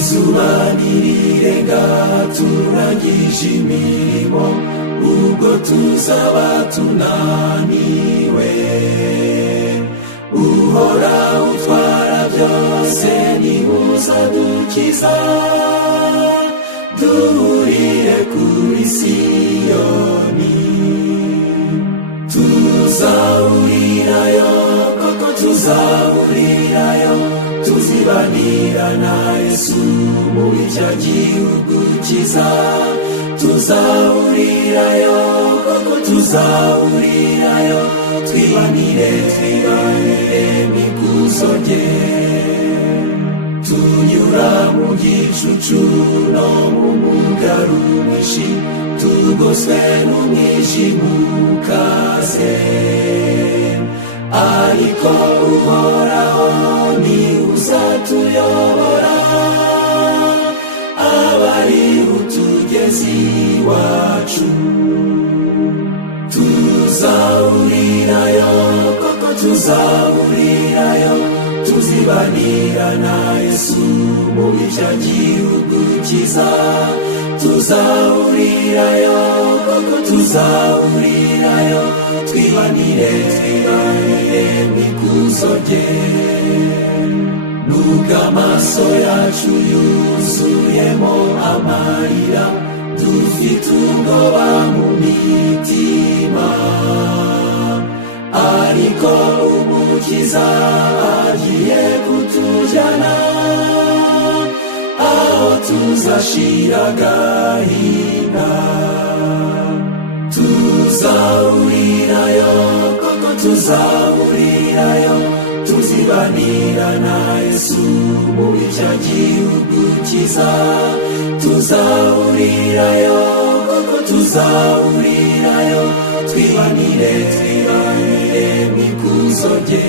izuba nirirenga turangije imirimo, ubwo tuzaba tunaniwe. Uhora utwara byose niwe uzadukiza, duhurire kuri Siyoni. Tuzahurirayo, koko tuzahurirayo, tuzibanira na Yesu muri cya gihugu cyiza. Tuzahurirayo, koko tuzahurirayo, twibanire n'ikuzo rye. Tunyura mu gicucu no mu mugaru mwinshi, tugoswe n'umwijima ukaze, ariko Uhoraho ni uzatuyobora, abari utugezi wacu. Tuzahurirayo, koko tuzahurirayo, tuzibanira na Yesu muri cya gihugu cyiza. Tuzahurirayo, koko tuzahurirayo, twibanire n'ikuzo rye. Nubwo amaso yacu yuzuyemo amarira, dufite ubwoba mu mitima, ariko Umukiza agiye kutujyana aho tuzashira agahinda. Tuzahurirayo, koko tuzahurirayo, tuzibanira na Yesu muri cya gihugu cyiza. Tuzahurirayo, koko tuzahurirayo, twibanire n'ikuzo rye.